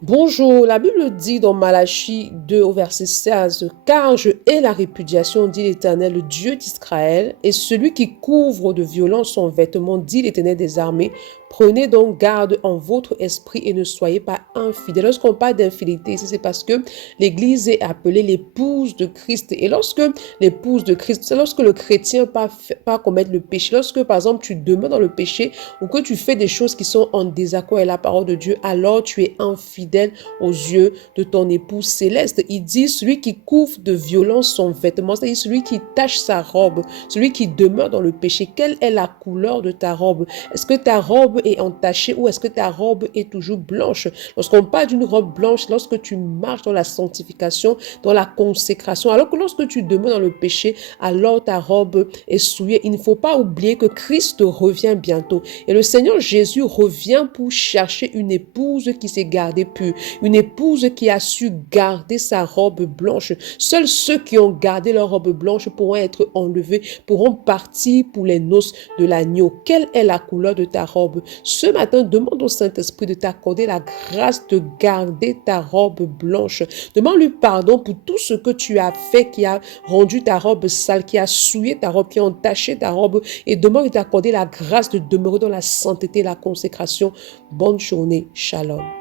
Bonjour, la Bible dit dans Malachie 2 au verset 16, car je hais la répudiation, dit l'Éternel, le Dieu d'Israël, et celui qui couvre de violence son vêtement, dit l'Éternel des armées. Prenez donc garde en votre esprit et ne soyez pas infidèles. Lorsqu'on parle d'infidélité ici, c'est parce que l'Église est appelée l'épouse de Christ. Et lorsque l'épouse de Christ, c'est lorsque le chrétien pas commettre le péché, lorsque par exemple tu demeures dans le péché ou que tu fais des choses qui sont en désaccord avec la parole de Dieu, alors tu es infidèle aux yeux de ton époux céleste. Il dit celui qui couvre de violence son vêtement, c'est-à-dire celui qui tache sa robe, celui qui demeure dans le péché. Quelle est la couleur de ta robe? Est-ce que ta robe est entachée ou est-ce que ta robe est toujours blanche? Lorsqu'on parle d'une robe blanche, lorsque tu marches dans la sanctification, dans la consécration, alors que lorsque tu demeures dans le péché, alors ta robe est souillée. Il ne faut pas oublier que Christ revient bientôt. Et le Seigneur Jésus revient pour chercher une épouse qui s'est gardée pure, une épouse qui a su garder sa robe blanche. Seuls ceux qui ont gardé leur robe blanche pourront être enlevés, pourront partir pour les noces de l'agneau. Quelle est la couleur de ta robe? Ce matin, demande au Saint-Esprit de t'accorder la grâce de garder ta robe blanche. Demande-lui pardon pour tout ce que tu as fait qui a rendu ta robe sale, qui a souillé ta robe, qui a entaché ta robe, et demande de t'accorder la grâce de demeurer dans la sainteté et la consécration. Bonne journée. Shalom.